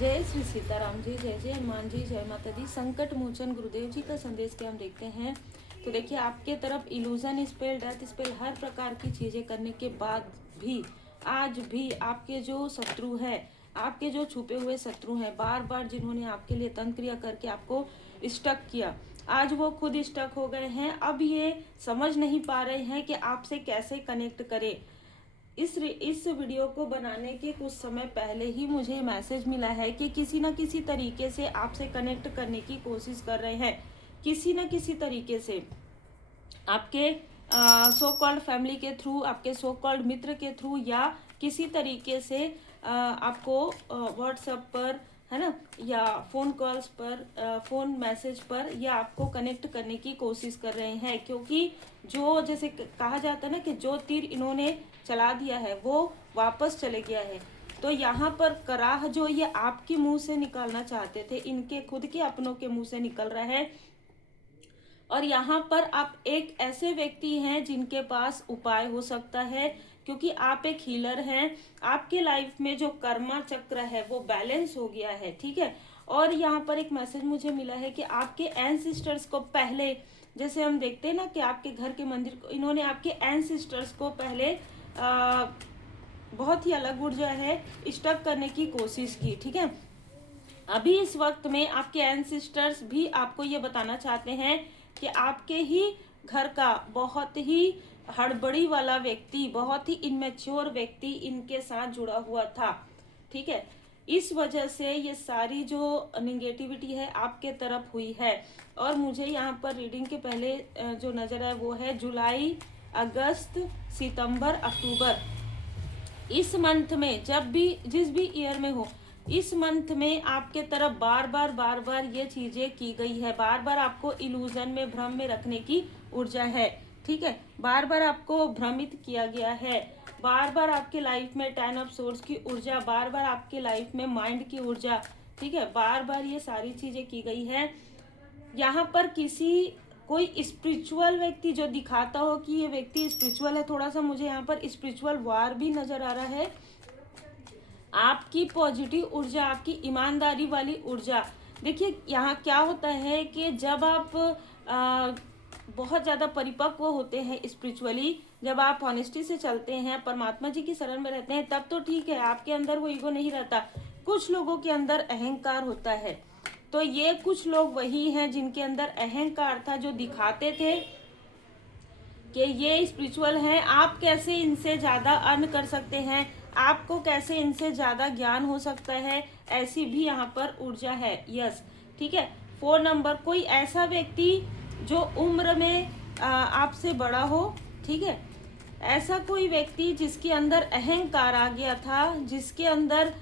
जय श्री सीताराम जी, जय जय हनुमान जी, जय माता दी। संकट मोचन गुरुदेव जी का संदेश के हम देखते हैं। तो देखिए, आपके तरफ इल्यूजन स्पेल, डेथ स्पेल, हर प्रकार की चीजें करने के बाद भी आज भी आपके जो शत्रु है, आपके जो छुपे हुए शत्रु हैं, बार बार जिन्होंने आपके लिए तंत्र क्रिया करके आपको स्टक किया, आज वो खुद स्टक हो गए हैं। अब ये समझ नहीं पा रहे हैं कि आपसे कैसे कनेक्ट करें। इस वीडियो को बनाने के कुछ समय पहले ही मुझे मैसेज मिला है कि किसी न किसी तरीके से आपसे कनेक्ट करने की कोशिश कर रहे हैं। किसी न किसी तरीके से आपके सो कॉल्ड फैमिली के थ्रू, आपके सो कॉल्ड मित्र के थ्रू, या किसी तरीके से आपको व्हाट्सएप पर, है ना, या फोन कॉल्स पर, फोन मैसेज पर, या आपको कनेक्ट करने की कोशिश कर रहे हैं। क्योंकि जो जैसे कहा जाता है ना कि जो तीर इन्होंने चला दिया है वो वापस चले गया है। तो यहाँ पर कराह जो ये आपके मुंह से निकालना चाहते थे, इनके खुद के अपनों के मुंह से निकल रहा है। और यहाँ पर आप एक ऐसे व्यक्ति हैं जिनके पास उपाय हो सकता है, क्योंकि आप एक हीलर हैं। आपके लाइफ में जो कर्मा चक्र है वो बैलेंस हो गया है, ठीक है। और यहाँ पर एक मैसेज मुझे मिला है कि आपके एंसेस्टर्स को पहले, जैसे हम देखते हैं ना कि आपके घर के मंदिर को, इन्होंने आपके एंसेस्टर्स को पहले बहुत ही अलग ऊर्जा है स्टक करने की कोशिश की, ठीक है। अभी इस वक्त में आपके एंसेस्टर्स भी आपको ये बताना चाहते हैं कि आपके ही घर का बहुत ही हड़बड़ी वाला व्यक्ति, बहुत ही इनमेच्योर व्यक्ति इनके साथ जुड़ा हुआ था, ठीक है। इस वजह से ये सारी जो निगेटिविटी है आपके तरफ हुई है। और मुझे यहाँ पर रीडिंग के पहले जो नजर आए वो है जुलाई, अगस्त, सितंबर, अक्टूबर। इस मंथ में जब भी, जिस भी ईयर में हो, इस मंथ में आपके तरफ बार बार ये चीजें की गई है। बार बार आपको इल्यूजन में, भ्रम में रखने की ऊर्जा है, ठीक है। बार बार आपको भ्रमित किया गया है। बार बार आपके लाइफ में 10 ऑफ सोर्स की ऊर्जा, बार बार आपके लाइफ में माइंड की ऊर्जा, ठीक है, बार बार ये सारी चीजें की गई है। यहाँ पर कोई स्पिरिचुअल व्यक्ति जो दिखाता हो कि ये व्यक्ति स्पिरिचुअल है, थोड़ा सा मुझे यहाँ पर स्पिरिचुअल वार भी नजर आ रहा है। आपकी पॉजिटिव ऊर्जा, आपकी ईमानदारी वाली ऊर्जा। देखिए यहाँ क्या होता है कि जब आप बहुत ज़्यादा परिपक्व होते हैं स्पिरिचुअली, जब आप ऑनेस्टी से चलते हैं, परमात्मा जी की शरण में रहते हैं, तब तो ठीक है, आपके अंदर वो ईगो नहीं रहता। कुछ लोगों के अंदर अहंकार होता है। तो ये कुछ लोग वही हैं जिनके अंदर अहंकार था, जो दिखाते थे कि ये स्पिरिचुअल हैं, आप कैसे इनसे ज़्यादा अर्न कर सकते हैं, आपको कैसे इनसे ज़्यादा ज्ञान हो सकता है, ऐसी भी यहाँ पर ऊर्जा है। यस, ठीक है। 4 नंबर, कोई ऐसा व्यक्ति जो उम्र में आपसे बड़ा हो, ठीक है। ऐसा कोई व्यक्ति जिसके अंदर अहंकार आ गया था, जिसके अंदर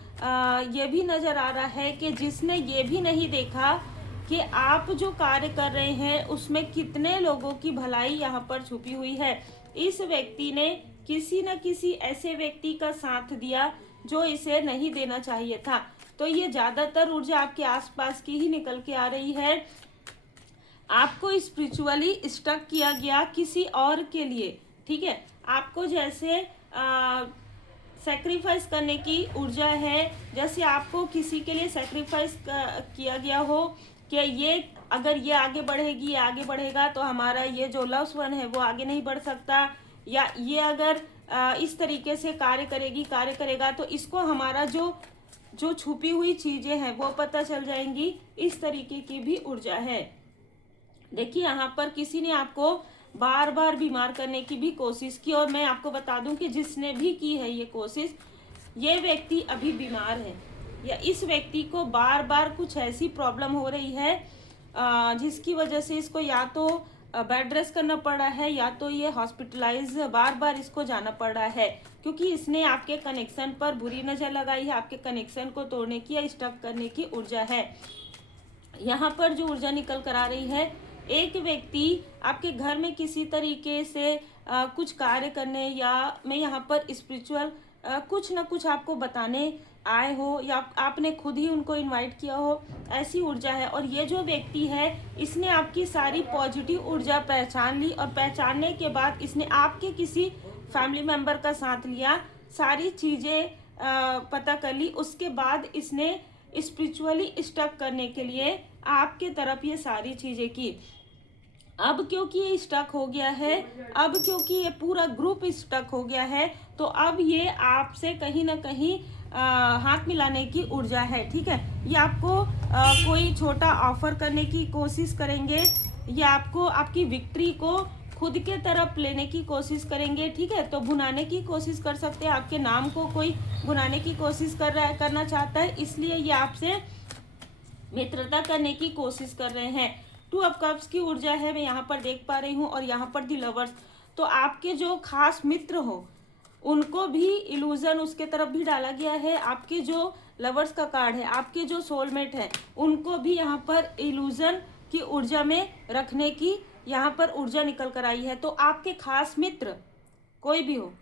ये भी नज़र आ रहा है कि जिसने ये भी नहीं देखा कि आप जो कार्य कर रहे हैं उसमें कितने लोगों की भलाई यहाँ पर छुपी हुई है। इस व्यक्ति ने किसी न किसी ऐसे व्यक्ति का साथ दिया जो इसे नहीं देना चाहिए था। तो ये ज़्यादातर ऊर्जा आपके आसपास की ही निकल के आ रही है। आपको स्पिरिचुअली स्टक किया गया किसी और के लिए, ठीक है। आपको जैसे सेक्रीफाइस करने की ऊर्जा है, जैसे आपको किसी के लिए सेक्रीफाइस किया गया हो कि ये अगर ये आगे बढ़ेगी, ये आगे बढ़ेगा तो हमारा ये जो लव्स वन है वो आगे नहीं बढ़ सकता, या ये अगर इस तरीके से कार्य करेगा तो इसको हमारा जो छुपी हुई चीज़ें हैं वो पता चल जाएंगी। इस तरीके की भी ऊर्जा है। देखिए यहाँ पर किसी ने आपको बार बार बीमार करने की भी कोशिश की, और मैं आपको बता दूं कि जिसने भी की है ये कोशिश, ये व्यक्ति अभी बीमार है, या इस व्यक्ति को बार बार कुछ ऐसी प्रॉब्लम हो रही है जिसकी वजह से इसको या तो बेड रेस्ट करना पड़ा है, या तो ये हॉस्पिटलाइज बार बार इसको जाना पड़ रहा है, क्योंकि इसने आपके कनेक्शन पर बुरी नज़र लगाई है। आपके कनेक्शन को तोड़ने की या स्टक करने की ऊर्जा है। यहाँ पर जो ऊर्जा निकल कर आ रही है, एक व्यक्ति आपके घर में किसी तरीके से कुछ कार्य करने, या मैं यहाँ पर स्पिरिचुअल कुछ ना कुछ आपको बताने आए हो, या आपने खुद ही उनको इनवाइट किया हो, ऐसी ऊर्जा है। और ये जो व्यक्ति है, इसने आपकी सारी पॉजिटिव ऊर्जा पहचान ली, और पहचानने के बाद इसने आपके किसी फैमिली मेम्बर का साथ लिया, सारी चीज़ें पता कर ली। उसके बाद इसने स्पिरिचुअली स्टक करने के लिए आपके तरफ ये सारी चीजें की। अब क्योंकि ये स्टक हो गया है, अब क्योंकि ये पूरा ग्रुप स्टक हो गया है, तो अब ये आपसे कहीं ना कहीं हाथ मिलाने की ऊर्जा है। ठीक है, ये आपको कोई छोटा ऑफर करने की कोशिश करेंगे, ये आपको आपकी विक्ट्री को खुद के तरफ लेने की कोशिश करेंगे। ठीक है, तो भुनाने की कोशिश कर सकते हैं, आपके नाम को कोई भुनाने की कोशिश करना चाहता है, इसलिए ये आपसे मित्रता करने की कोशिश कर रहे हैं। 2 ऑफ कप्स की ऊर्जा है, मैं यहाँ पर देख पा रही हूँ, और यहाँ पर दी लवर्स। तो आपके जो खास मित्र हो उनको भी इल्यूजन उसके तरफ भी डाला गया है। आपके जो लवर्स का कार्ड है, आपके जो सोलमेट है, उनको भी यहाँ पर इल्यूजन की ऊर्जा में रखने की यहाँ पर ऊर्जा निकल कर आई है। तो आपके खास मित्र कोई भी हो,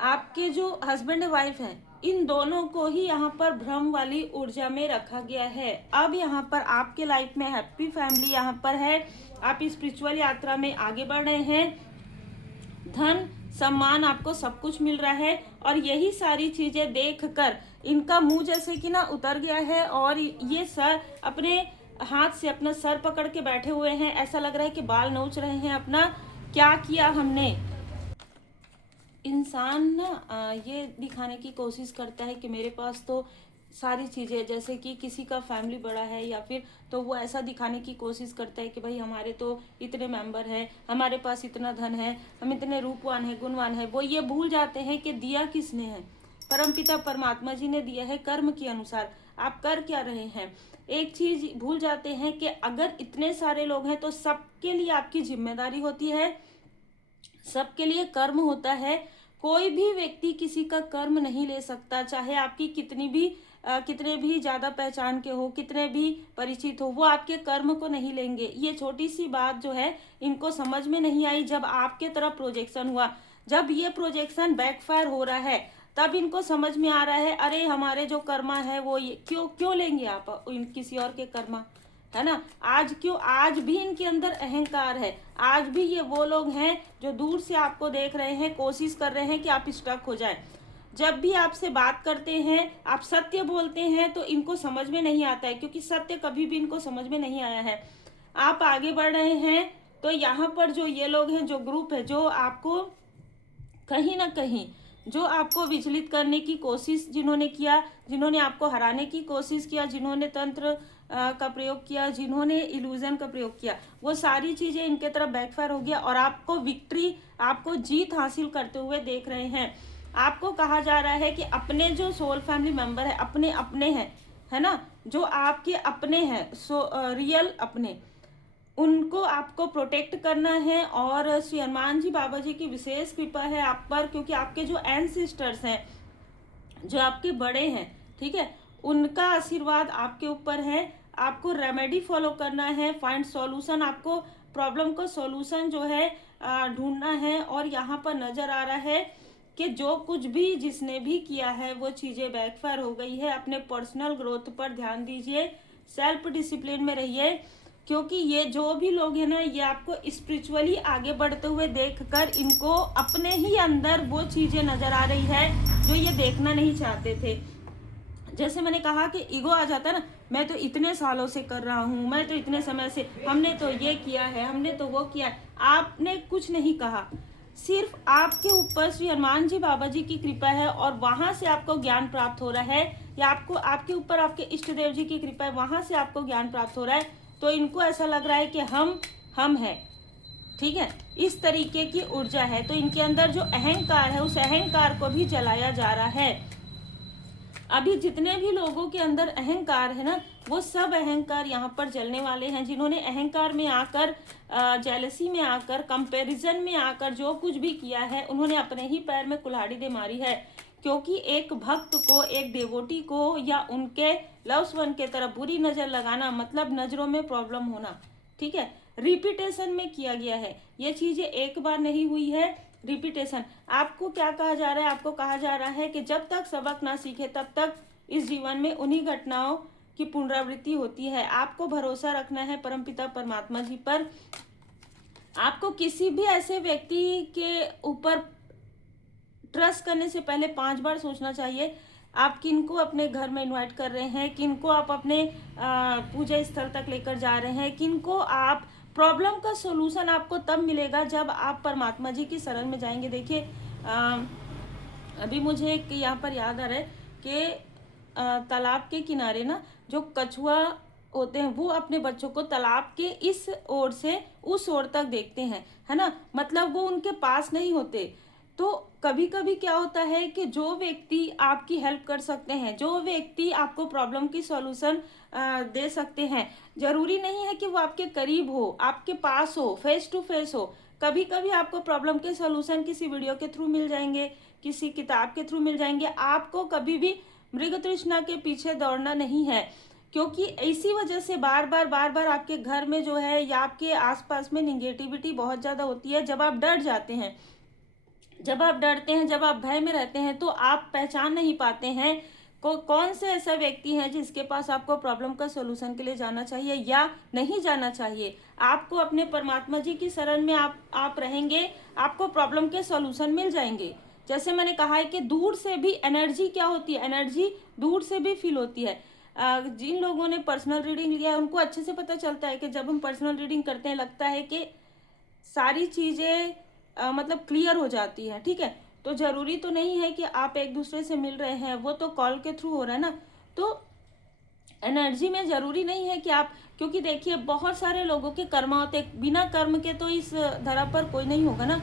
आपके जो हस्बैंड वाइफ हैं, इन दोनों को ही यहाँ पर भ्रम वाली ऊर्जा में रखा गया है। अब यहाँ पर आपके लाइफ में हैप्पी फैमिली यहाँ पर है, आप स्पिरिचुअल यात्रा में आगे बढ़ रहे हैं, धन सम्मान आपको सब कुछ मिल रहा है, और यही सारी चीजें देखकर इनका मुंह जैसे कि ना उतर गया है, और ये सर अपने हाथ से अपना सर पकड़ के बैठे हुए हैं, ऐसा लग रहा है कि बाल नोच रहे हैं अपना, क्या किया हमने। इंसान ना ये दिखाने की कोशिश करता है कि मेरे पास तो सारी चीज़ें, जैसे कि किसी का फैमिली बड़ा है या फिर, तो वो ऐसा दिखाने की कोशिश करता है कि भाई हमारे तो इतने मेंबर हैं, हमारे पास इतना धन है, हम इतने रूपवान हैं, गुणवान हैं। वो ये भूल जाते हैं कि दिया किसने है, परमपिता परमात्मा जी ने दिया है कर्म के अनुसार। आप कर क्या रहे हैं, एक चीज भूल जाते हैं कि अगर इतने सारे लोग हैं तो सबके लिए आपकी जिम्मेदारी होती है, सबके लिए कर्म होता है। कोई भी व्यक्ति किसी का कर्म नहीं ले सकता, चाहे आपकी कितने भी ज्यादा पहचान के हो, कितने भी परिचित हो, वो आपके कर्म को नहीं लेंगे। ये छोटी सी बात जो है इनको समझ में नहीं आई जब आपके तरफ प्रोजेक्शन हुआ। जब ये प्रोजेक्शन बैकफायर हो रहा है तब इनको समझ में आ रहा है, अरे हमारे जो कर्मा है वो ये क्यों लेंगे आप किसी और के कर्मा, है ना। आज भी इनके अंदर अहंकार है, आज भी ये वो लोग हैं जो दूर से आपको देख रहे हैं, कोशिश कर रहे हैं कि आप स्टक हो जाए। जब भी आपसे बात करते हैं, आप सत्य बोलते हैं, तो इनको समझ में नहीं आता है, क्योंकि सत्य कभी भी इनको समझ में नहीं आया है। आप आगे बढ़ रहे हैं, तो यहाँ पर जो ये लोग हैं, जो ग्रुप है, जो आपको कहीं ना कहीं जो आपको विचलित करने की कोशिश जिन्होंने किया, जिन्होंने आपको हराने की कोशिश किया, जिन्होंने तंत्र का प्रयोग किया, जिन्होंने इल्यूजन का प्रयोग किया, वो सारी चीजें इनके तरफ बैकफायर हो गया, और आपको विक्ट्री, आपको जीत हासिल करते हुए देख रहे हैं। आपको कहा जा रहा है कि अपने जो सोल फैमिली मेंबर है, अपने हैं, है ना, जो आपके अपने हैं, रियल अपने, उनको आपको प्रोटेक्ट करना है। और श्री हनुमान जी बाबा जी की विशेष कृपा है आप पर, क्योंकि आपके जो एंसेस्टर्स हैं, जो आपके बड़े हैं, ठीक है, उनका आशीर्वाद आपके ऊपर है। आपको रेमेडी फॉलो करना है, फाइंड सॉल्यूशन, आपको प्रॉब्लम को सॉल्यूशन जो है ढूंढना है। और यहाँ पर नजर आ रहा है कि जो कुछ भी जिसने भी किया है वो चीजें बैकफायर हो गई है। अपने पर्सनल ग्रोथ पर ध्यान दीजिए, सेल्फ डिसिप्लिन में रहिए, क्योंकि ये जो भी लोग हैं ना, ये आपको स्पिरिचुअली आगे बढ़ते हुए देखकर इनको अपने ही अंदर वो चीजें नजर आ रही है जो ये देखना नहीं चाहते थे। जैसे मैंने कहा कि ईगो आ जाता है ना, मैं तो इतने सालों से कर रहा हूँ, मैं तो इतने समय से, हमने तो ये किया है, हमने तो वो किया है। आपने कुछ नहीं कहा, सिर्फ आपके ऊपर श्री हनुमान जी बाबा जी की कृपा है, और वहां से आपको ज्ञान प्राप्त हो रहा है, या आपको आपके ऊपर आपके इष्ट देव जी की कृपा है, वहां से आपको ज्ञान प्राप्त हो रहा है। तो इनको ऐसा लग रहा है कि हम हैं, ठीक है, इस तरीके की ऊर्जा है। तो इनके अंदर जो अहंकार है, उस अहंकार को भी जलाया जा रहा है। अभी जितने भी लोगों के अंदर अहंकार है ना, वो सब अहंकार यहाँ पर जलने वाले हैं। जिन्होंने अहंकार में आकर, जेलसी में आकर, कंपैरिजन में आकर जो कुछ भी किया है, उन्होंने अपने ही पैर में कुल्हाड़ी दे मारी है। क्योंकि एक भक्त को, एक डेवोटी को, या उनके लव्स वन के तरफ बुरी नजर लगाना मतलब नजरों में प्रॉब्लम होना, ठीक है, रिपीटेशन में किया गया है। ये चीजें एक बार नहीं हुई है, रिपीटेशन। आपको क्या कहा जा रहा है, आपको कहा जा रहा है कि जब तक सबक ना सीखे तब तक इस जीवन में उन्हीं घटनाओं की पुनरावृत्ति होती है। आपको भरोसा रखना है परमपिता परमात्मा जी पर। आपको किसी भी ऐसे व्यक्ति के ऊपर ट्रस्ट करने से पहले 5 बार सोचना चाहिए। आप किनको अपने घर में इनवाइट कर रहे हैं, किनको आप अपने पूजा स्थल तक लेकर जा रहे हैं, किनको आप प्रॉब्लम का सोल्यूशन आपको तब मिलेगा जब आप परमात्मा जी की शरण में जाएंगे। देखिए अभी मुझे एक यहाँ पर याद आ रहा है कि तालाब के किनारे ना जो कछुआ होते हैं वो अपने बच्चों को तालाब के इस ओर से उस ओर तक देखते हैं, है ना, मतलब वो उनके पास नहीं होते। तो कभी कभी क्या होता है कि जो व्यक्ति आपकी हेल्प कर सकते हैं, जो व्यक्ति आपको प्रॉब्लम की सॉल्यूशन दे सकते हैं, जरूरी नहीं है कि वो आपके करीब हो, आपके पास हो, फेस टू फेस हो। कभी कभी आपको प्रॉब्लम के सॉल्यूशन किसी वीडियो के थ्रू मिल जाएंगे, किसी किताब के थ्रू मिल जाएंगे। आपको कभी भी मृग तृष्णा के पीछे दौड़ना नहीं है, क्योंकि इसी वजह से बार बार आपके घर में जो है या आपके आसपास में निगेटिविटी बहुत ज़्यादा होती है। जब आप डर जाते हैं, जब आप डरते हैं, जब आप भय में रहते हैं, तो आप पहचान नहीं पाते हैं कौन से ऐसा व्यक्ति है जिसके पास आपको प्रॉब्लम का सोल्यूशन के लिए जाना चाहिए या नहीं जाना चाहिए। आपको अपने परमात्मा जी की शरण में आप रहेंगे, आपको प्रॉब्लम के सोल्यूशन मिल जाएंगे। जैसे मैंने कहा है कि दूर से भी एनर्जी क्या होती है, एनर्जी दूर से भी फील होती है। जिन लोगों ने पर्सनल रीडिंग लिया है उनको अच्छे से पता चलता है कि जब हम पर्सनल रीडिंग करते हैं लगता है कि सारी चीज़ें मतलब क्लियर हो जाती है, ठीक है। तो ज़रूरी तो नहीं है कि आप एक दूसरे से मिल रहे हैं, वो तो कॉल के थ्रू हो रहा है ना। तो एनर्जी में ज़रूरी नहीं है कि आप, क्योंकि देखिए बहुत सारे लोगों के कर्मा होते, बिना कर्म के तो इस धरा पर कोई नहीं होगा ना।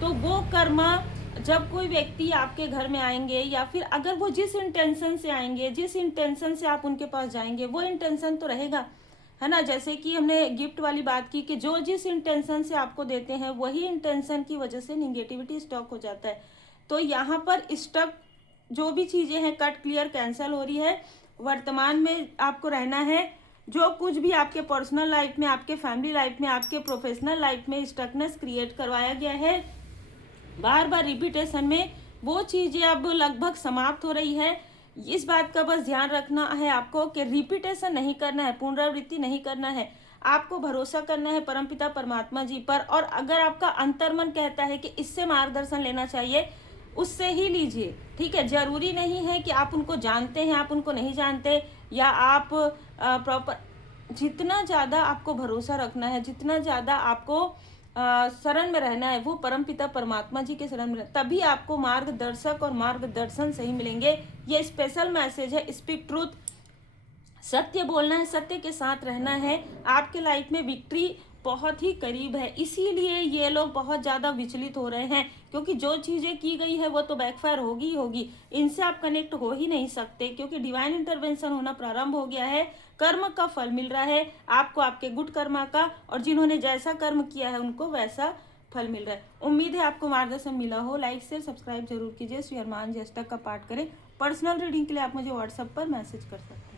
तो वो कर्मा जब कोई व्यक्ति आपके घर में आएंगे या फिर अगर वो जिस इंटेंशन से आएंगे, जिस इंटेंशन से आप उनके पास जाएंगे, वो इंटेंशन तो रहेगा, है ना। जैसे कि हमने गिफ्ट वाली बात की कि जो जिस इंटेंशन से आपको देते हैं वही इंटेंशन की वजह से निगेटिविटी स्टॉक हो जाता है। तो यहाँ पर स्टक जो भी चीज़ें हैं कट क्लियर कैंसिल हो रही है। वर्तमान में आपको रहना है। जो कुछ भी आपके पर्सनल लाइफ में, आपके फैमिली लाइफ में, आपके प्रोफेशनल लाइफ में स्टकनेस क्रिएट करवाया गया है बार बार रिपीटेशन में, वो चीज़ें अब लगभग समाप्त हो रही है। इस बात का बस ध्यान रखना है आपको कि रिपीटेशन नहीं करना है, पुनरावृत्ति नहीं करना है। आपको भरोसा करना है परमपिता परमात्मा जी पर, और अगर आपका अंतर्मन कहता है कि इससे मार्गदर्शन लेना चाहिए, उससे ही लीजिए, ठीक है। जरूरी नहीं है कि आप उनको जानते हैं, आप उनको नहीं जानते, या आप प्रॉपर, जितना ज़्यादा आपको भरोसा रखना है, जितना ज़्यादा आपको शरण में रहना है, वो परमपिता परमात्मा जी के शरण में, तभी आपको मार्गदर्शक और मार्गदर्शन सही मिलेंगे। ये स्पेशल मैसेज है, स्पीक ट्रूथ, सत्य बोलना है, सत्य के साथ रहना है। आपके लाइफ में विक्ट्री बहुत ही करीब है, इसीलिए ये लोग बहुत ज़्यादा विचलित हो रहे हैं, क्योंकि जो चीज़ें की गई है वो तो बैकफायर होगी ही होगी। इनसे आप कनेक्ट हो ही नहीं सकते, क्योंकि डिवाइन इंटरवेंशन होना प्रारंभ हो गया है। कर्म का फल मिल रहा है आपको, आपके गुड कर्मा का, और जिन्होंने जैसा कर्म किया है उनको वैसा फल मिल रहा है। उम्मीद है आपको मार्गदर्शन मिला हो। लाइक शेयर सब्सक्राइब जरूर कीजिए। श्री हनुमान जी अष्टक का पाठ करें। पर्सनल रीडिंग के लिए आप मुझे व्हाट्सएप पर मैसेज कर सकते हैं।